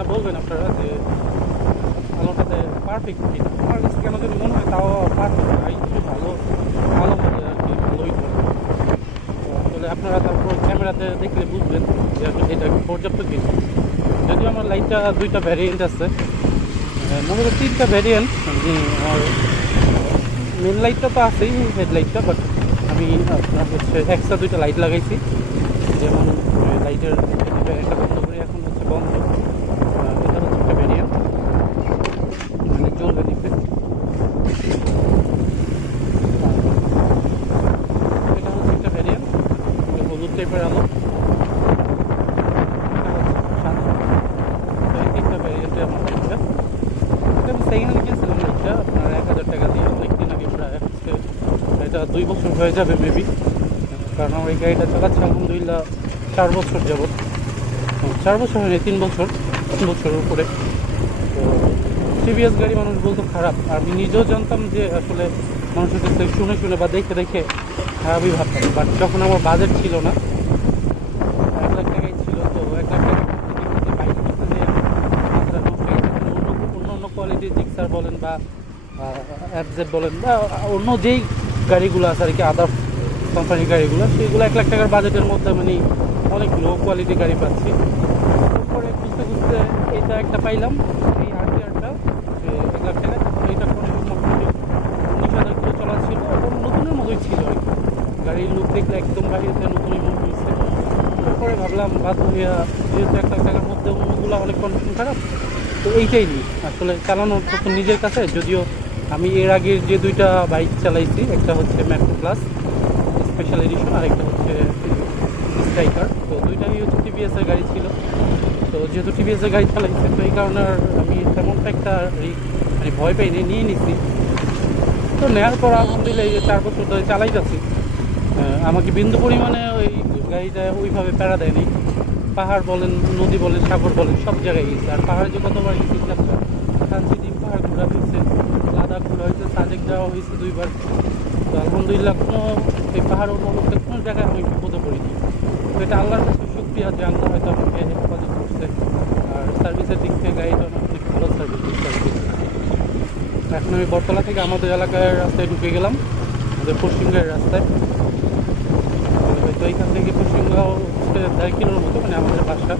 কিনা বলবেন আপনারা যে আলোটাতে পারফেক্ট কিনা? আমার কাছে কেন যদি মনে হয় তাও পারফেক্ট না একটু ভালো ভালো মতো আর কি, ভালোই আসলে আপনারা তারপর ক্যামেরাতে দেখলে বুঝবেন যে আসলে এটা পর্যাপ্ত কিনা। যদিও আমার লাইটটা দুইটা ভ্যারিয়েন্ট আছে। মূলত তিনটা ভ্যারিয়েন্ট আমার মেন লাইটটা তো আছেই হেডলাইটটা বাট আমি আপনার হচ্ছে এক্সট্রা দুইটা লাইট লাগাইছি। যেমন লাইটের একটা বন্ধ করে, এখন হচ্ছে বন্ধ আহ, এটা হচ্ছে একটা ভ্যারিয়েন্ট মানে জ্বলবে নিবে এটা হচ্ছে একটা ভ্যারিয়েন্ট হলুদ টাইপের আলো সেকেন্ড হ্যান্ড আপনার এক হাজার টাকা দিয়ে অনেকদিন আগে প্রায় হচ্ছে এটা দুই বছর হয়ে যাবে মেবি কারণ আমার এই গাড়িটা চালাচ্ছে আলহামদুলিল্লাহ চার বছর যাবত চার বছর হয়নি, তিন বছর, তিন বছরের উপরে। তো টিভিএস গাড়ি মানুষ বলতো খারাপ। আর আমি নিজেও জানতাম যে আসলে মানুষের কাছে শুনে শুনে বা দেখে দেখে খারাপই ভাবতাম বাট যখন আমার বাজেট ছিল না, এক লাখ টাকাই ছিল, তো এক লাখ। অন্য অন্য কোয়ালিটির জিক্সার বলেন বা অ্যাপজেড বলেন বা, অন্য যেই গাড়িগুলো আছে আর কি আদার কোম্পানির গাড়িগুলো সেইগুলো এক লাখ টাকার বাজেটের মধ্যে মানে অনেক লো কোয়ালিটি গাড়ি পাচ্ছি। তারপরে খুঁজতে খুঁজতে এইটা একটা পাইলাম এই আরটিআরটা এক লাখ টাকা তখন এইটা কোনো মোটামুটি উনিশ হাজার কিলো চলা ছিল এবং নতুনের মতোই ছিল আর কি গাড়ির একদম বাড়িতে নতুনই মনে হয়েছে। তারপরে ভাবলাম বাধ্য হইয়া যেহেতু এক লাখ টাকার মধ্যে অন্যগুলো অনেক কন্ডিশন খারাপ, তো এইটাই নিই। আসলে চালানোর তো নিজের কাছে, যদিও আমি এর আগের যে দুইটা বাইক চালাইছি, একটা হচ্ছে ম্যাক্রো প্লাস স্পেশাল এডিশন আর একটা হচ্ছে স্ট্রাইকার তো দুইটাই হচ্ছে টিভিএস এর গাড়ি ছিল। তো যেহেতু টিভিএস এর গাড়ি চালাইছে, তো এই কারণে আমি তেমনটা একটা মানে ভয় পাইনি নিয়ে নিছি। তো নেওয়ার পর আলহামদুলিল্লাহ এই যে চার বছর ধরে চালাই যাচ্ছি। আমাকে বিন্দু পরিমাণে ওই গাড়িটা ওইভাবে প্যারা দেয়নি। পাহাড় বলেন, নদী বলেন, সাগর বলেন, সব জায়গায় গেছে। আর পাহাড়ে যে কতবার গেছি কাঞ্চি ডিম পাহাড় ঘোরা হয়েছে, লাদাখ ঘোরা হয়েছে সাজেক যাওয়া হয়েছে দুইবার। তো আলহামদুলিল্লাহ কোনো এই পাহাড় উপলক্ষে কোনো জায়গায় আমি বিপদে পড়িনি। তো এটা আল্লাহর কাছে শুক্রিয়া যে আল্লাহ হয়তো আমাকে হেফাজত করছে। আর সার্ভিসের দিক থেকে গাড়িটা অনেক ভালো সার্ভিস দিচ্ছে এখন আমি বটতলা থেকে আমাদের এলাকার রাস্তায় ঢুকে গেলাম, আমাদের পশ্চিমগড়ের রাস্তায়। হয়তো এইখান থেকে হচ্ছে দেড় কিলোর মতো মানে আমাদের বাসা।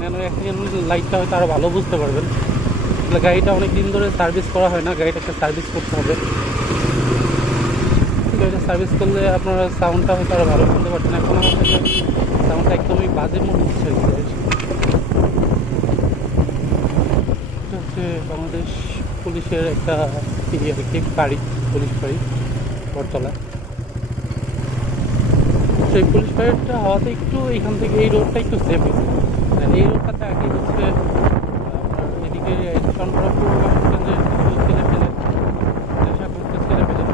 ন্যানো অ্যাক্সিডেন্ট লাইটটা হয়তো আরও ভালো বুঝতে পারবেন। গাড়িটা অনেক দিন ধরে সার্ভিস করা হয় না গাড়িটাকে সার্ভিস করতে হবে। গাড়িটা সার্ভিস করলে আপনারা সাউন্ডটা হয়তো আরও ভালো শুনতে পারছেন। এখন কাছে সাউন্ডটা একদমই বাজে মনে হচ্ছে হচ্ছে বাংলাদেশ পুলিশের একটা বাড়ি, পুলিশ বাড়ি। বটতলা সেই পুলিশ বাড়িটা হওয়াতে একটু এখান থেকে এই রোডটা একটু সেফ হয়েছে এই রোডটাতে আগে হচ্ছে এদিকে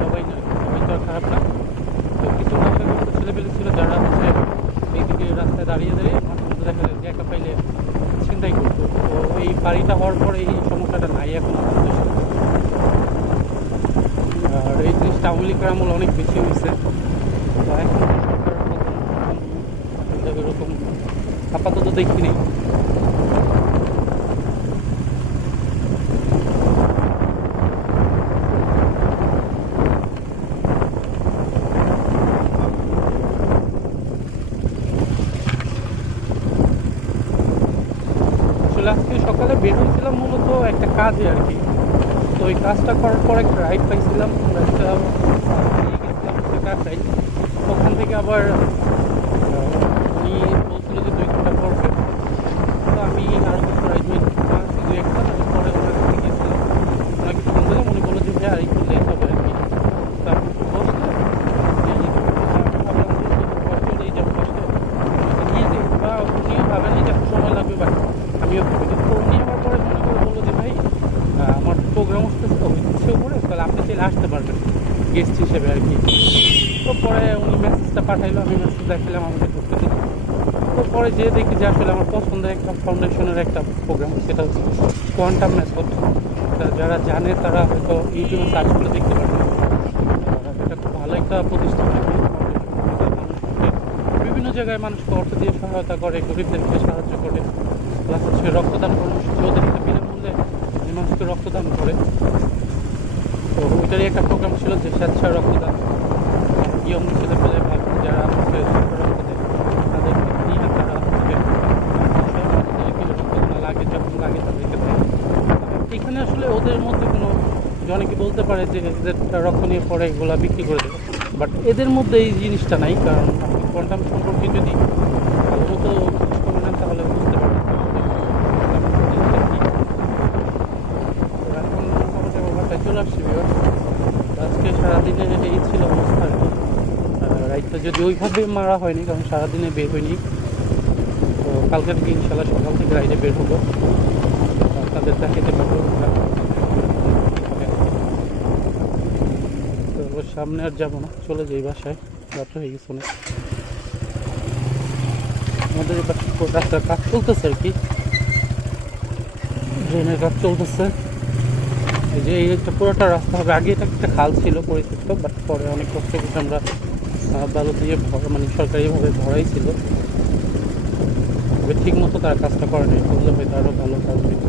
সবাই তো খারাপ না। তো কিছু ছেলে ছিল, যারা এইদিকে রাস্তায় দাঁড়িয়ে দাঁড়িয়ে মাঝে মধ্যে দেখা যায় যে পাইলে ছিনতাই করতো। তো এই বাড়িটা হওয়ার পরে এই সমস্যাটা নাই এখন আমাদের সাথে আর এই লীগের আমল অনেক বেশি হয়েছে। সরকার আপাতত দেখি নেই। আসলে আজকে সকালে বের মূলত একটা কাজে আর কি। তো ওই কাজটা করার পর একটা রাইড পাইছিলাম। রাইডটা ওখান থেকে আবার উনি বলছিল যে দুই ঘণ্টা পর তো আমি আরও কিছু রাইড মেট দুই একটা পরে ওনার কাছে গিয়েছিলাম ওনাকে ফোন দিলাম উনি বলল যে ভাই আর একটু লেট হবে আর কি তো আপনি একটু বসলে নিয়ে যেতে হবে। আমি ভাবলাম যে একটু বসলেই যাব বসলে নিয়ে যাই বা উনিও ভাবেন যে একটু সময় লাগবে বাট আমিও ভেবে দিই। তো উনি আমার পরে মনে করে বলল যে ভাই আহ, আমার প্রোগ্রাম হচ্ছে হচ্ছে উপরে তাহলে আপনি চাইলে আসতে পারবেন গেস্ট হিসেবে আর কি। তো পরে উনি মেসেজটা পাঠাইলো, আমি মেসেজ দেখালাম আমাকে ঢুকতে দিলাম তো পরে যে দেখি যে আসলে আমার পছন্দের একটা ফাউন্ডেশনের একটা প্রোগ্রাম সেটা হচ্ছে কোয়ান্টাম মেথড যারা জানে, তারা হয়তো ইউটিউবে সার্চ করে দেখতে পারবে। এটা খুব ভালো একটা প্রতিষ্ঠান। বিভিন্ন জায়গায় মানুষকে অর্থ দিয়ে সহায়তা করে, গরিবদেরকে সাহায্য করে। প্লাস হচ্ছে রক্তদান কর্মসূচি, ওদের একটা বিনামূল্যে মানুষকে রক্তদান করে। তো ওইটারই একটা প্রোগ্রাম ছিল যে স্বেচ্ছায় রক্তদান। ইয়ং ছেলে পেলে বা যারা রক্ত দেয় তাদেরকে লাগে, যখন লাগে তাদেরকে এখানে আসলে ওদের মধ্যে কোনো, অনেকে বলতে পারে যে এদের রক্ত নিয়ে পরে এগুলা বিক্রি করে দেবে। বাট এদের মধ্যে এই জিনিসটা নাই, কারণ আপনি কোয়ান্টাম সম্পর্কে যদি ভালো মতো খোঁজ করে নেন তাহলে বুঝতে পারবেন জিনিসটা কি। তো এখন মোটামুটি আমার বাসায় চলে আজকে সারাদিনে এই ছিল অবস্থা আর কি রাইটটা যদি ওইভাবে মারা হয়নি, কারণ সারাদিনে বের হয়নি, তো কালকে থেকে ইনশাল্লাহ সকাল থেকে রাইডে বের হব। আপনাদের দেখাতে পারব। তো সামনে আর যাব না। চলে যাই বাসায়। রাত্র হয়ে গেছে অনেক। আমাদের এবার রাস্তার কাজ চলতেছে আর কি। ড্রেনের কাজ চলতেছে। এই যে এই একটা পুরোটা রাস্তা হবে। আগে এটা একটা খাল ছিল পরিচিত বাট পরে অনেক কষ্ট করে আমরা বালু দিয়ে মানে সরকারিভাবে ভরাই ছিল। তবে ঠিক মতো তারা কাজটা করেনি। করলে হয়তো আরও ভালো কাজ হইতো